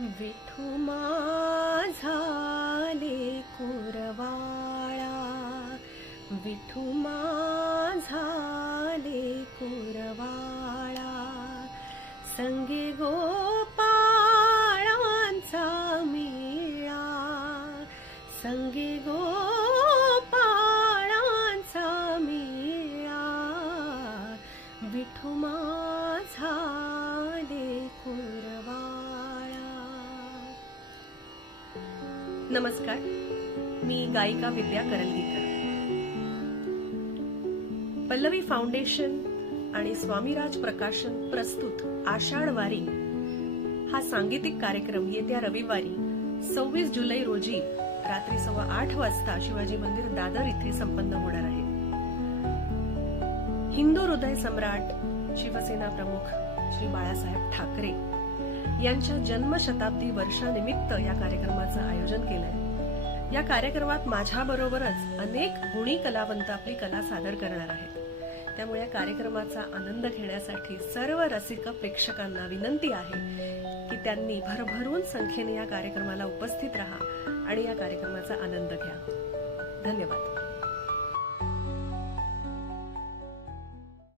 विठू माझा लेकुरवाळा, विठू माझा लेकुरवाळा, संगे गोपाळांचा मेळा, संगे गोपाळांचा मेळा, विठू माझा लेकुरवाळा. नमस्कार, मी गायिका विद्या करंदीकर. पल्लवी फाउंडेशन आणि स्वामीराज प्रकाशन प्रस्तुत आषाढ वारी हा सांगीतिक कार्यक्रम येत्या रविवारी 26 जुलै रोजी रात्री 8:15 वाजता शिवाजी मंदिर दादर इथे संपन्न होणार आहे. हिंदू हृदय सम्राट शिवसेना प्रमुख श्री बाळासाहेब ठाकरे यांच्या जन्मशताब्दी वर्षानिमित्त या कार्यक्रमाचं आयोजन केलंय. या कार्यक्रमात माझ्याबरोबरच अनेक गुणी कलावंत आपली कला सादर करणार आहेत. त्यामुळे या कार्यक्रमाचा आनंद घेण्यासाठी सर्व रसिक प्रेक्षकांना विनंती आहे की त्यांनी भरभरून संख्येने या कार्यक्रमाला उपस्थित राहा आणि या कार्यक्रमाचा आनंद घ्या. धन्यवाद.